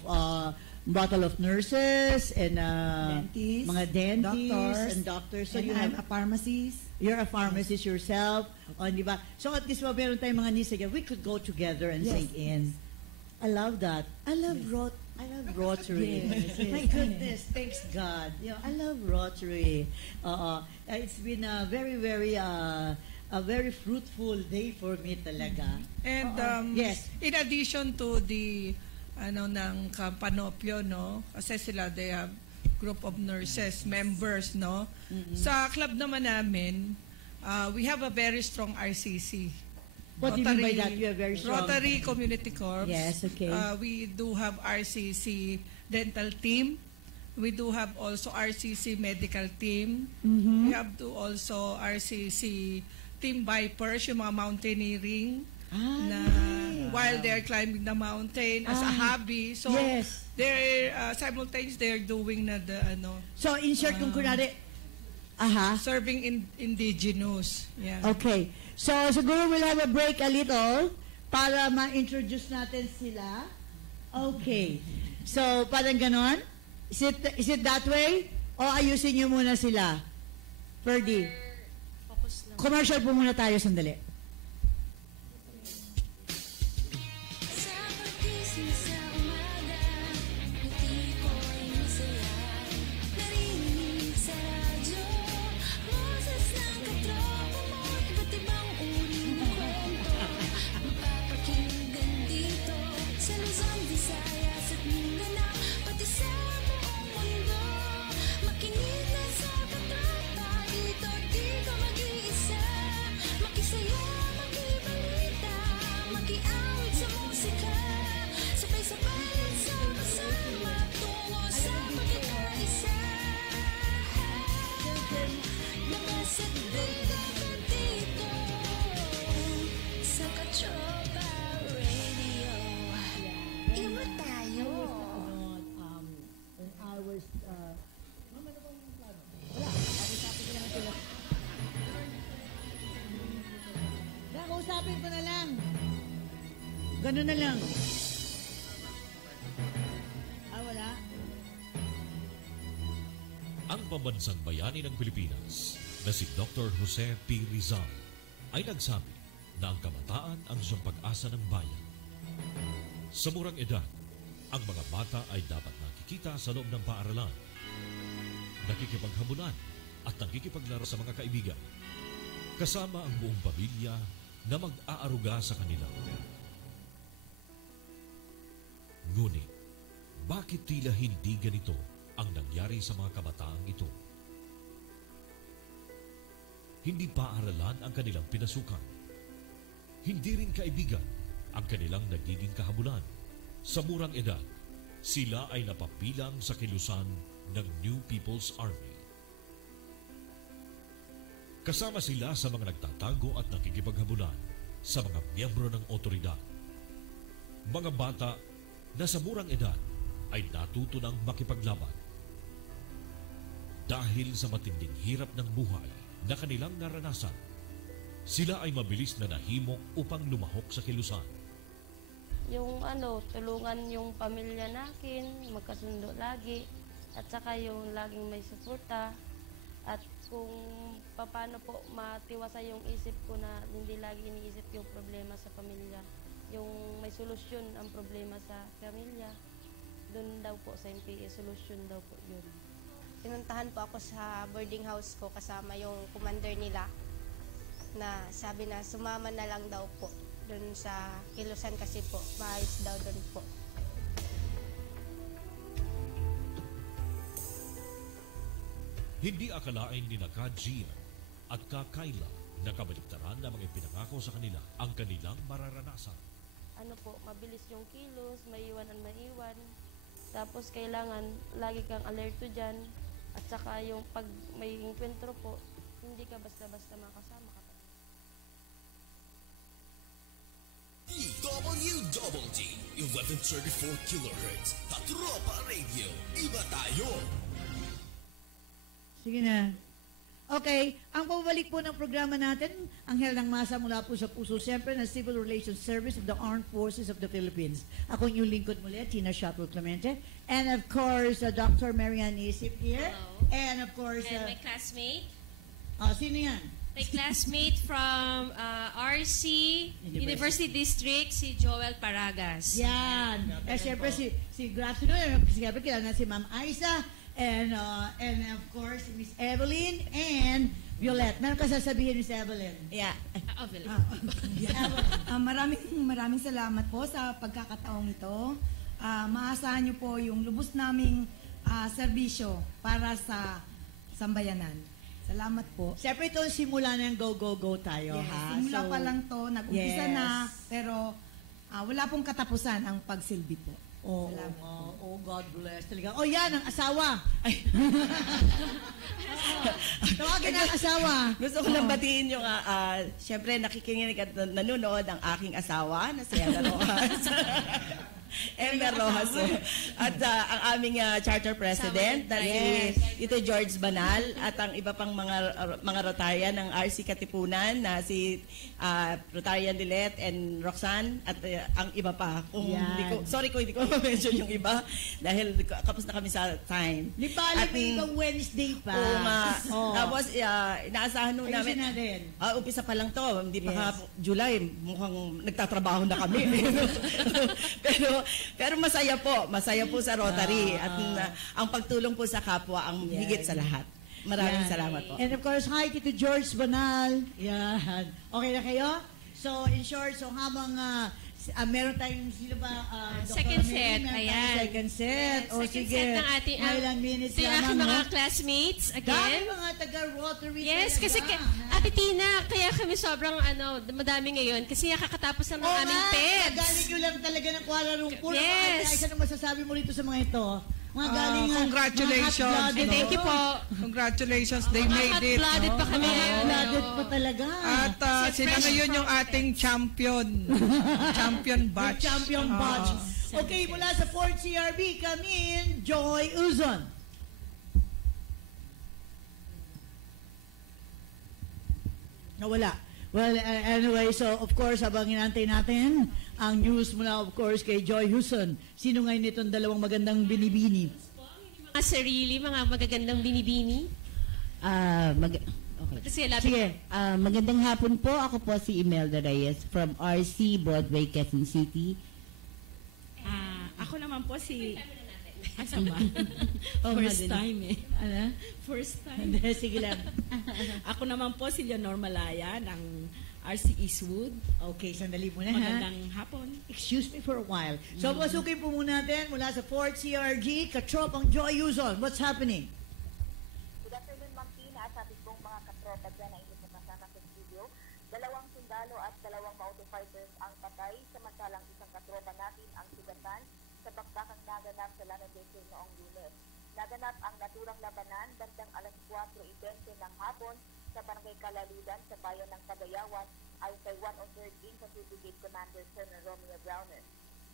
bottle of nurses and Dentists, mga dentists doctors, and doctors. So and you I'm have a pharmacist. You're a pharmacist yourself, di ba? So at least meron tayong mga needs again. We could go together and Yes. sing in. I love that. I love Rotary. Yes, yes. My goodness, thanks God. I love Rotary. It's been a very, very a very fruitful day for me talaga. And yes. in addition to the ng Campanopio, no? Kasi sila, they have group of nurses, members, no? Sa club naman namin, we have a very strong RCC. What do you mean by that? You are very strong. Rotary Community Corps. Yes, okay. We do have RCC dental team. We do have also RCC medical team. We have to also RCC team vipers, yung mga mountaineering. While they're climbing the mountain as a hobby. So, yes. they're simultaneously they're doing na the So, in short, kung kunwari, serving indigenous. Yeah. Okay. So, siguro we'll have a break a little para ma-introduce natin sila. Okay. So, parang ganon? Is it that way? O ayusin nyo muna sila? Ferdy. Commercial po muna tayo sandali. Kausapin ko na lang. Ganun na lang. Wala? Ang pambansang bayani ng Pilipinas na si Dr. Jose P. Rizal ay nagsabi na ang kabataan ang siyang pag-asa ng bayan. Sa murang edad, ang mga bata ay dapat nakikita sa loob ng paaralan, nakikipaghabulan at nakikipaglaro sa mga kaibigan, kasama ang buong pamilya na mag-aaruga sa kanila. Ngunit, bakit tila hindi ganito ang nangyari sa mga kabataang ito? Hindi paaralan ang kanilang pinasukan. Hindi rin kaibigan ang kanilang nagiging kahabulan. Sa murang edad, sila ay napapilang sa kilusan ng New People's Army. Kasama sila sa mga nagtatago at nakikipaghabulan sa mga miyembro ng otoridad. Mga bata na sa murang edad ay natuto ng makipaglaban. Dahil sa matinding hirap ng buhay na kanilang naranasan, sila ay mabilis na nahimok upang lumahok sa kilusan. Yung tulungan yung pamilya natin, magkasundo lagi, at saka yung laging may suporta, at kung paano po matiwasay yung isip ko na hindi lagi iniisip yung problema sa pamilya. Yung may solusyon ang problema sa pamilya, doon daw po sa MPA, solusyon daw po yun. Pinuntahan po ako sa boarding house ko kasama yung commander nila na sabi na sumama na lang daw po doon sa kilusan kasi po, maayos daw doon po. Hindi akalain ni Gia at Kayla na kabaliktaran na mga ipinangako sa kanila ang kanilang mararanasan. Mabilis yung kilos, maiwan ang maiwan. Tapos kailangan lagi kang alerto dyan. At saka yung pag may enkwentro po, hindi ka basta-basta makasama ka. DWDD 1134 kHz Tatropa Radio. Iba tayo! Sige na. Okay, ang pabalik po ng programa natin, Anghel ng Masa mula po sa puso, siyempre ng Civil Relations Service of the Armed Forces of the Philippines. Ako yung lingkod muli, Teena Clemente. And of course, Dr. Marianne Isip here. Hello. And of course, And my classmate. Sino yan? My classmate from RC University District, si Joel Paragas. Yan. Eh, siyempre si Grasso doon, siyempre kilala na si Ma'am Aiza, and of course, Miss Evelyn and Violet. Meron ka sasabihin, Miss Evelyn? Yeah. Maraming salamat po sa pagkakataong ito. Maasahan niyo po yung lubos naming serbisyo para sa sambayanan. Salamat po. Siyempre ito simula ng go tayo, Yes, ha? simula pa lang to, nag-umpisa Yes. na, pero wala pong katapusan ang pagsilbi po. Salamat po. God bless talaga. Yan, ang asawa. Ay. Tawagin ang asawa. Gusto ko lang batiin yung, syempre nakikinig at nanonood ang aking asawa na si Ana Rojas. Ember Rojas. At ang aming charter president na si Tito George Banal at ang iba pang mga Rotarian ng RC Katipunan na si Rotarian Lilet and Roxanne at ang iba pa. Kung hindi ko ma-mention yung iba dahil kapos na kami sa time. Di ba, may ibang Wednesday pa. Tapos inaasahan nung namin. Umpisa pa lang to. Hindi pa July. Mukhang nagtatrabaho na kami. Pero masaya po sa Rotary at ang pagtulong po sa kapwa ang higit sa lahat. Maraming salamat po. And of course, hi Tito George Banal. Yan. Okay na kayo? So, in short, habang meron tayong sino ba? Second set, ayan. Second set. Second set ng ating ilang minutes ito yung lamang. aking mga classmates again. Dami mga taga-Rotary. Yes, kasi Ate Tina, kaya kami sobrang madami ngayon kasi kakatapos ng aming PEDS. Galing nyo lang talaga ng Kuala Lumpur. Yes. Ay, ano masasabi mo rito sa mga ito? Mga galing congratulations. Thank you po. Congratulations, they made it. Hot-blooded pa kami. Hot-blooded pa talaga. At sila ngayon yung ating champion. Champion batch. Champion batch. Okay, mula sa 4th CRB, kami Joy Uzon. Nawala. Well, anyway, so of course, habang inantay natin ang news mula, of course, kay Joy Uzon. Sino ngayon itong dalawang magandang binibini? Mga sarili, mga magagandang binibini. Sige. Magandang hapon po. Ako po si Imelda Reyes from RC Broadway, Quezon City. Ako naman po si... Asama. First time eh. Ano? First time. Sige lang. Ako naman po si Leonor Malaya ng RC Eastwood. Okay, sandali muna. Magandang hapon. Excuse me for a while. So, pasukin po muna natin mula sa 4th CRG, katropang Joy Uzon. What's happening? Good afternoon, Ma'am Tina, at sa ating pong mga katropa dyan na ilit na kasama sa studio. 2 sundalo at 2 auto fighters ang patay, samantalang isang katropa natin ang sugatan sa bakbakang naganap sa Lanao del Sur noong Lunes. Naganap ang naturang labanan bandang alas 4:20 ng hapon sa Barangay Kalaludan sa bayan ng Cagayawan ayon kay 1 on 3rd Infantry Brigade Commander Colonel Romeo Browner.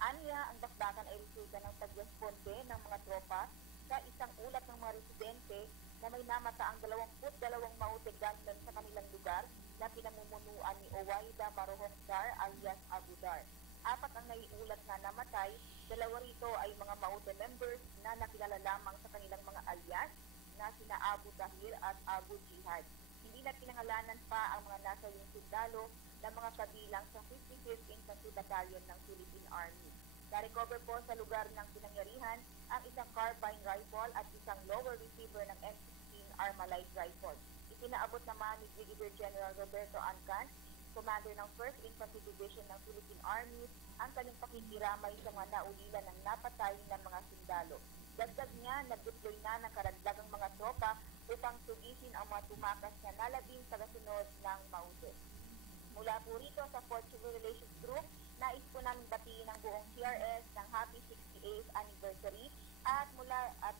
Aniya, ang bakbakan ay resulta ng pagresponde ng mga tropa sa isang ulat ng mga residente na may namataang 22 mautig gunmen sa kanilang lugar na pinamumunuan ni Owaida Marohong Dar alias Abu Dar. 4 ang naiulat na namatay, 2 rito ay mga Maute members na nakilala lamang sa kanilang mga alias na sina Abu Tahir at Abu Jihad. Hindi na pinangalanan pa ang mga nasawing sundalo na mga kabilang sa 55th Infantry Battalion ng Philippine Army. Na-recover po sa lugar ng pinangyarihan ang isang carbine rifle at isang lower receiver ng M16 Armalite rifle. Ipinaabot naman ni Brigadier General Roberto Ancan, Commander ng 1st Infantry Division ng Philippine Army, ang kanyang pakikiramay sa mga naulilan ng napatay ng mga sundalo. Dagdag niya, nag-deploy na ng karagdagang mga tropa upang sugisin ang mga tumakas na nalabing tagasunod ng Maute. Mula po rito sa 4th Civil Relations Group, nais po namin batiin ang buong CRS ng Happy 68th Anniversary at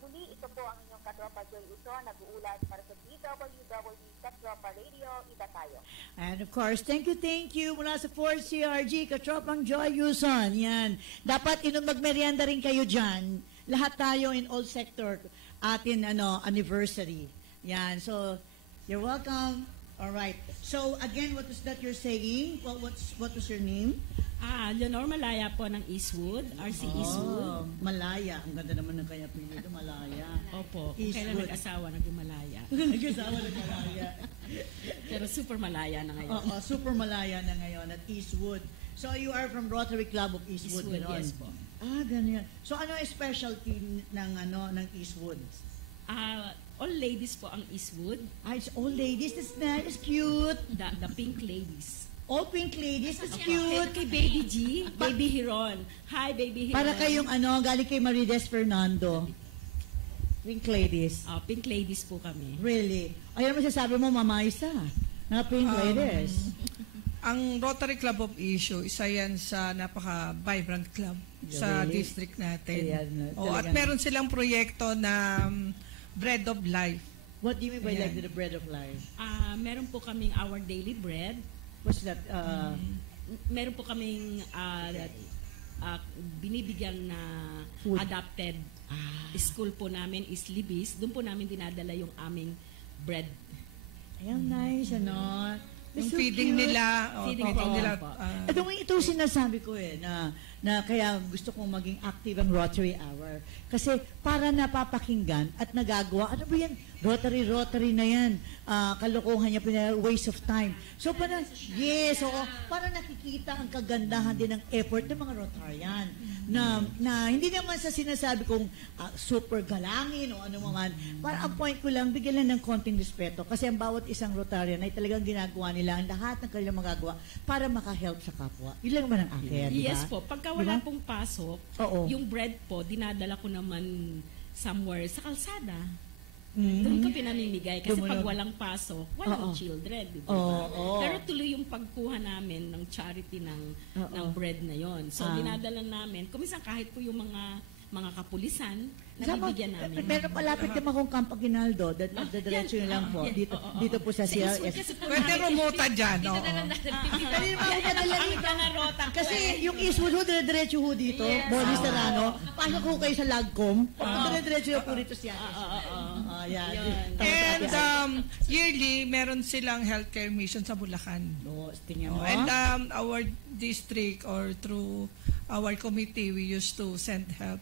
muli ito po ang inyong katropa Joy Uzon, nag-uulat para sa DWW Katropa Radio, iba tayo. And of course, thank you mula sa 4th CRG, katropang Joy Uzon. Yan. Dapat magmerienda rin kayo dyan. Lahat tayo in all sector atin anniversary. Yan. So You're welcome. All right. So, again, what was that you're saying? What was your name? Leonor Malaya po ng Eastwood, RC Eastwood. Malaya. Ang ganda naman ng kanya pinito, Malaya. Opo. Eastwood. Kailan nag-asawa, naging Malaya. Nag-asawa ng Malaya. Pero super Malaya na ngayon. Super Malaya na ngayon at Eastwood. So, you are from Rotary Club of Eastwood. Yes po. Ganyan. So, ano ang specialty ng Eastwood? All ladies po ang Eastwood. It's all ladies. That's nice. Cute. The pink ladies. All pink ladies. That's cute. Kay Baby G, Baby Hiron. Hi, Baby Hiron. Para kayong galing kay Marides Fernando. Pink ladies. Pink ladies po kami. Really? Ayun masasabi mo, Mama Isa, na pink ladies. Ang Rotary Club of Issue, isa yan sa napaka-vibrant club sa district natin. At meron silang proyekto na Bread of Life. What do you mean by like the Bread of Life? Meron po kaming Our Daily Bread. What's that? Meron po kaming binibigyan na food. Adopted school po namin is Libis. Doon po namin dinadala yung aming bread. Ayan, nice, Yung feeding nila. Feeding nila. Ito sinasabi ko na kaya gusto kong maging active ang Rotary Hour. Kasi para napapakinggan at nagagawa, ano ba yan? Rotary na yan. Kalokohan niya, waste of time. So, para nakikita ang kagandahan din ng effort ng mga Rotarian. Na hindi naman sa sinasabi kong super galangin o ano man. Para ang point ko lang, bigyan lang ng konting respeto. Kasi ang bawat isang Rotarian ay talagang ginagawa nila ang lahat ng kanilang magagawa para makahelp sa kapwa. Yun lang naman ang akin, diba? Yes po. Pagka wala pong pasok, yung bread po, dinadala ko naman somewhere sa kalsada. Doon ko pinamimigay. Kasi pag walang pasok, walang children. Diba? Pero tuloy yung pagkuha namin ng charity ng bread na yon. So, dinadala namin. Kuminsan kahit po yung mga kapulisan, nabibigyan namin. Meron malapit naman kung Camp Aguinaldo. Diretso yun lang po. Dito po sa CRS. Pwede rumuta dyan. Dali naman ako madala. Kasi yung Eastwood ho, diretso ho dito. Bonis Serrano. Pasok ho kayo sa Lagcom. Diretso po rito siya. And yearly, meron silang healthcare mission sa Bulacan. And our district or through our committee, we used to send help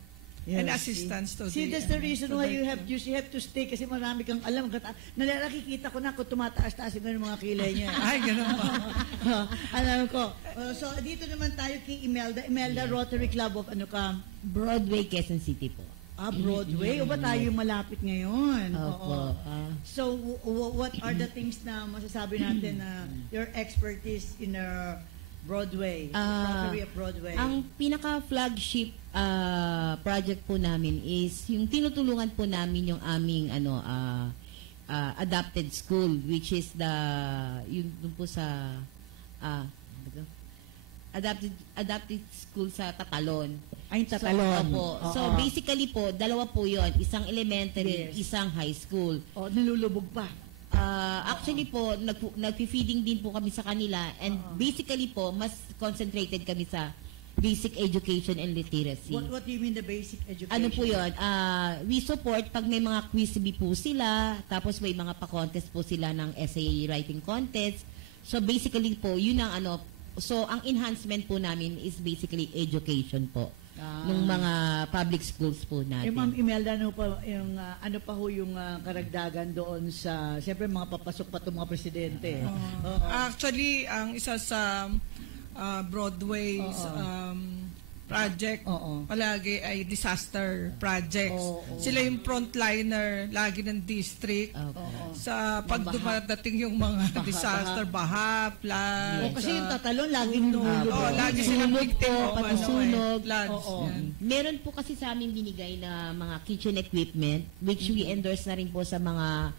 and assistance to See, that's the reason why you have to stay kasi marami kang alam. Nakikita ko na kung tumataas-taas yung mga kilay niya. Ay, ganun ba? Alam ko. So, dito naman tayo kay Imelda. Imelda, Rotary Club of Broadway, Quezon City po. Broadway? O ba tayo malapit ngayon? Opo. So, what are the things na masasabi natin na your expertise in Broadway, Rotary of Broadway? Ang pinaka-flagship project po namin is yung tinutulungan po namin yung aming adopted school, which is yung po sa adopted school sa Tatalon. Ay, Tatalon. So, basically po, dalawa po yon, isang elementary, isang high school. Nilulubog pa. Actually po, nag-feeding din po kami sa kanila, and basically po, mas concentrated kami sa basic education and literacy. What do you mean the basic education? Ano po yun? We support pag may mga quiz bee po sila, tapos may mga pa-contest po sila ng essay writing contest. So basically po, yun ang so ang enhancement po namin is basically education po. Nung mga public schools po natin. Ma'am Imelda, ano pa ho yung karagdagan doon sa, siyempre mga papasok pa itong mga presidente. Actually, ang isa sa Broadway's project palagi ay disaster projects. Sila yung frontliner lagi ng district sa pag dumadating yung mga disaster, baha, flood. Kasi yung Tatalon laging lagi silang victim pati sunog. Meron po kasi sa amin binigay na mga kitchen equipment which we endorse na rin po sa mga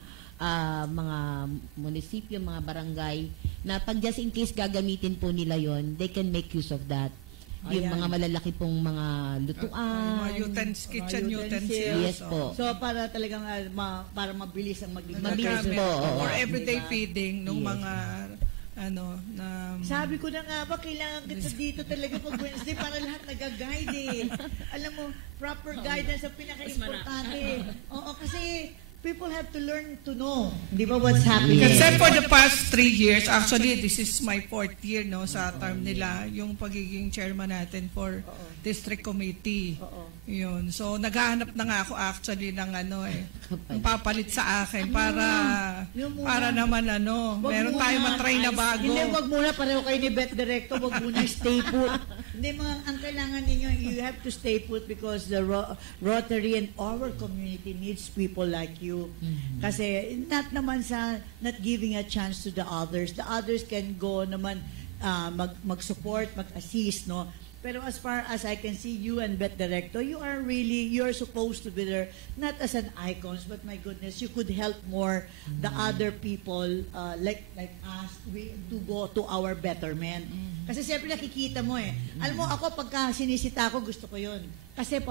munisipyo, mga barangay na pag just in case gagamitin po nila yon, they can make use of that. Yung mga malalaki pong mga lutuan, kitchen utensils. Yes po. So para talagang para mabilis ang mabilis po. For everyday feeding ng mga sabi ko na nga ba, kailangan kita dito talaga pag Wednesday para lahat nag-guide Alam mo, proper guidance ang pinaka-importante. Kasi people have to learn to know, di ba, what's happening. Kasi for the past 3 years, actually, this is my 4th year, no, sa term nila, yung pagiging chairman natin for district committee. Yun. So, naghahanap na nga ako actually ng ng papalit sa akin para naman meron tayong matry na bago. Hindi, wag muna, pareho kayo ni Beth Directo, wag muna stay put. Hindi, ang kailangan ninyo, you have to stay put because the Rotary and our community needs people like you. Kasi, not naman not giving a chance to the others. The others can go naman mag-support, mag-assist, no? Pero as far as I can see, you and Beth Directo, you're supposed to be there, not as an icons, but my goodness, you could help more the other people, like us, to go to our betterment. Kasi siyempre nakikita mo Alam mo, ako pagka sinisita ko, gusto ko yun. Kasi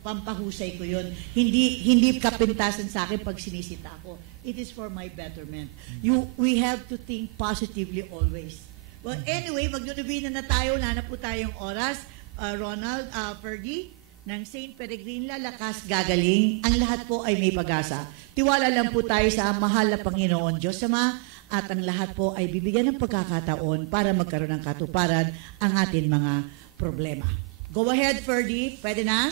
pampahusay ko yun. Hindi kapintasan sa akin pag sinisita ko. It is for my betterment. We have to think positively always. Well, anyway, magdudubin na tayo. Wala na po tayong oras. Ronald, Fergie, ng St. Peregrine, lalakas, gagaling. Ang lahat po ay may pag-asa. Tiwala lang po tayo sa mahal na Panginoon Diyos Ama, at ang lahat po ay bibigyan ng pagkakataon para magkaroon ng katuparan ang ating mga problema. Go ahead, Fergie. Pwede na?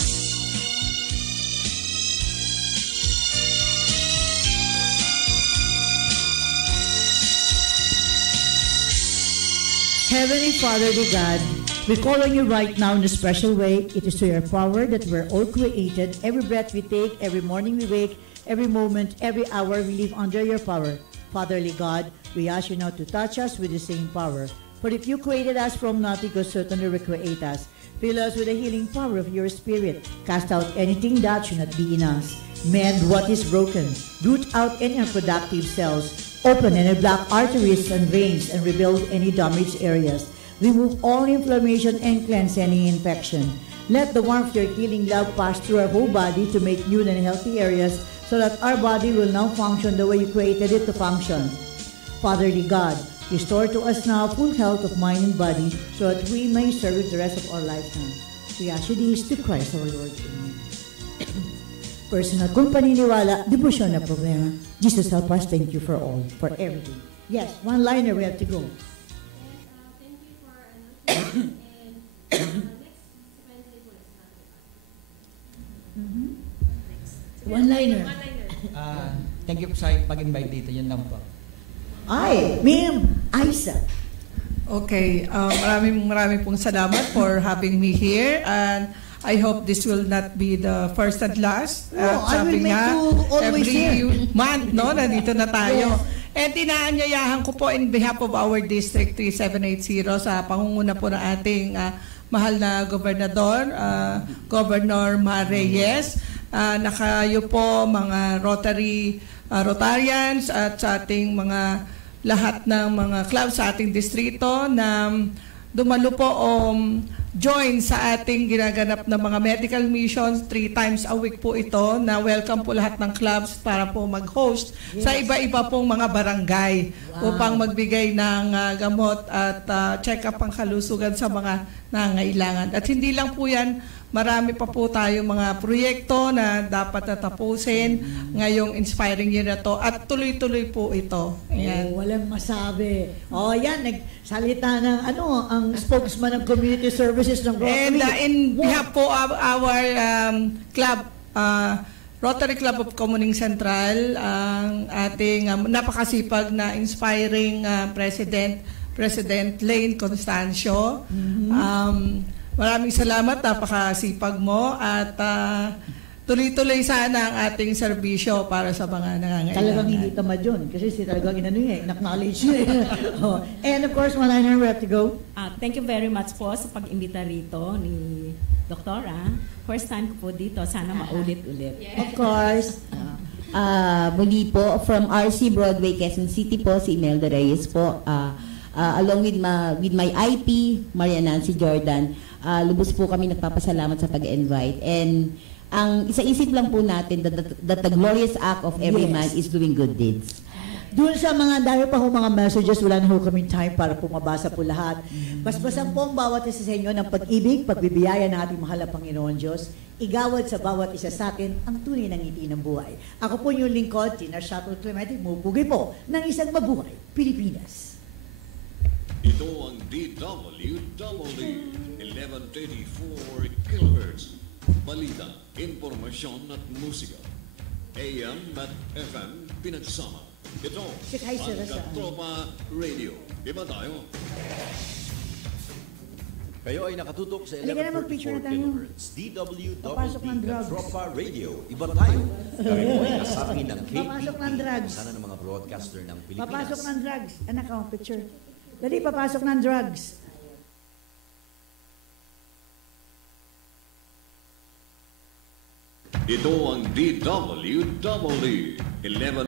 Heavenly Father, dear God, we call on you right now in a special way. It is to your power that we're all created. Every breath we take, every morning we wake, every moment, every hour we live under your power. Fatherly God, we ask you now to touch us with the same power. For if you created us from nothing, you certainly recreate us. Fill us with the healing power of your Spirit. Cast out anything that should not be in us. Mend what is broken. Root out any unproductive cells. Open any blocked arteries and veins and rebuild any damaged areas. Remove all inflammation and cleanse any infection. Let the warmth of your healing love pass through our whole body to make new and healthy areas so that our body will now function the way you created it to function. Fatherly God, restore to us now full health of mind and body so that we may serve you the rest of our lifetime. We ask you this to Christ our Lord. Amen. Personal kung paniniwala, debosyon na problema. Jesus help us, thank you for all, for everything. Yes, one liner we have to go. Thank you for announcement. And One liner. Thank you po sa pag-invite dito. Yun lang po. Ay, Ma'am Aisa. Okay, maraming pong salamat for having me here, and I hope this will not be the first and last. I will make you always every here. month, nandito na tayo. And inaanyayahan ko po in behalf of our District 3780 sa pangunguna po ng ating mahal na gobernador, Governor Ma Reyes, na kayo po mga Rotarians at sa ating mga lahat ng mga clubs sa ating distrito na dumalo po join sa ating ginaganap na mga medical missions. 3 times a week po ito na welcome po lahat ng clubs para po mag-host sa iba-iba pong mga barangay upang magbigay ng gamot at check-up ang kalusugan sa mga nangangailangan. At hindi lang po yan, marami pa po tayong mga proyekto na dapat natapusin ngayong inspiring year na to at tuloy-tuloy po ito. Ayan. Walang masabi. Yan, nagsalita ng ang spokesman ng community services ng Rotary. And in behalf po of our club, Rotary Club of Comuning Central, ang ating napakasipag na inspiring President Lane Constancio. Maraming salamat, napakasipag mo at tuloy-tuloy sana ang ating serbisyo para sa mga nangangailangan. Talagang hindi tamad yun kasi talagang acknowledge niya. And of course, one liner we have to go. Thank you very much po sa pag-imbita rito ni Doktora. First time ko po dito, sana maulit-ulit. Of course. Muli po, from RC Broadway, Quezon City po, si Imelda Reyes po. Along with my IP, Maria Nancy Jordan, lubos po kami nagpapasalamat sa pag-invite. And ang isa-isip lang po natin that the glorious act of every man is doing good deeds. Doon sa mga dami pa ho mga messages, wala na ho kaming time para pumabasa po lahat. Basbasan po ang bawat isa sa inyo ng pag-ibig, pagbibiyaya ng ating mahal na Panginoon Diyos. Igawad sa bawat isa sa atin ang tunay ng ngiti ng buhay. Ako po yung lingkod, Teena Clemente, mupugay po ng isang mabuhay Pilipinas. Ito ang DWWD 1134 kHz. Balita, informasyon at musika. AM at FM pinagsama. Ito ang Katropa Radio. Iba tayo. Kayo ay nakatutok sa 1134 kHz. DWWD Katropa Radio. Iba tayo. Kami po ay kasabi ng KPP. Sana ng mga broadcaster ng Pilipinas. Papasok ng drugs. Anak ko, picture. Dali, papasok ng drugs. Ito ang DWWD 11